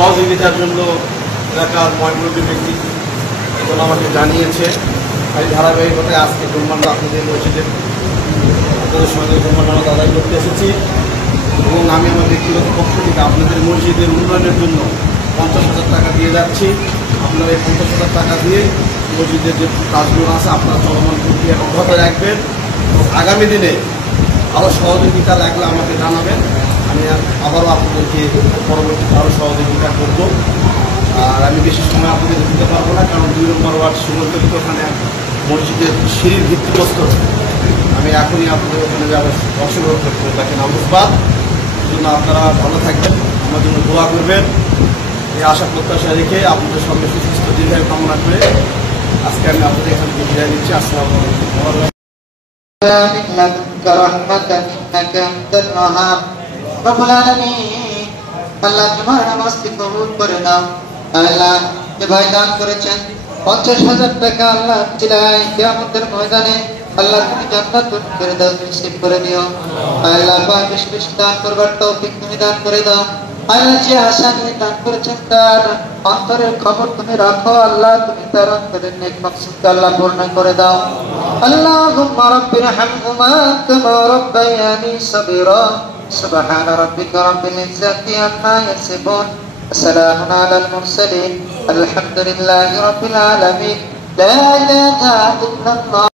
সহযোগিতার জন্য এলাকার ময়মুরব্বী ব্যক্তি এগুলো আমাকে জানিয়েছে। তাই ধারাবাহিকতায় আজকে জুম্মাটা আপনাদের মসজিদের আপনাদের সঙ্গে জুম্মাটা আদায় করতে এসেছি এবং আমি আমার ব্যক্তিগত পক্ষ থেকে আপনাদের মসজিদের উন্নয়নের জন্য 50,000 টাকা দিয়ে যাচ্ছি। আপনারা এই 50,000 টাকা দিয়ে মসজিদের যে কাজগুলো আছে আপনারা চলমান প্রক্রিয়া অব্যাহত রাখবেন এবং আগামী দিনে আরও সহযোগিতা লাগলে আমাকে জানাবেন। আমি আবারও আপনাদেরকে পরবর্তীতে আরও সহযোগিতা করব। আর আমি বেশি সময় আপনাদের দিতে পারবো না, কারণ 2 নম্বর ওয়ার্ড সুমন্ত্রিত ওখানে মসজিদের সিঁড়ির ভিত্তিপ্রস্তর আমি এখনই আপনাদের ওখানে যাবো অংশগ্রহণ করতে দেখেন আমুসবাদ। এই জন্য আপনারা ভালো থাকবেন, আমার জন্য দোয়া করবেন। এই আশা প্রত্যাশা রেখে আপনাদের সঙ্গে সুস্বাস্থ্য দীর্ঘায়ু কামনা করে আজকে আমি আপনাদের এখান থেকে বিদায় নিচ্ছি। আসসালামু আলাইকুম। আল্লাহ তোমার নামাজকে কবুল করে নাও। আল্লাহ যে ভাই দান করেছেন 50,000 টাকা, আল্লাহ চিলাই কিয়ামতের ময়দানে আল্লাহ তুমি জান্নাতুল ফেরদাউস নসিব করে দিও। আল্লাহ পাক বেশি বেশি দান করবার তৌফিক তুমি দান করে দাও। আল্লাহ যে আশা নিয়ে দান করেছেন তার অন্তরের খবর তুমি রাখো। আল্লাহ তুমি তার অন্তরের নেক মাকসুদকে আল্লাহ পূর্ণ করে দাও। আল্লাহুম্মা রাব্বিরহামহুমা কামা রাব্বায়ানি সাগীরা। سبحان ربك رب العزة عما يصفون وسلام على المرسلين الحمد لله رب العالمين لا إله إلا الله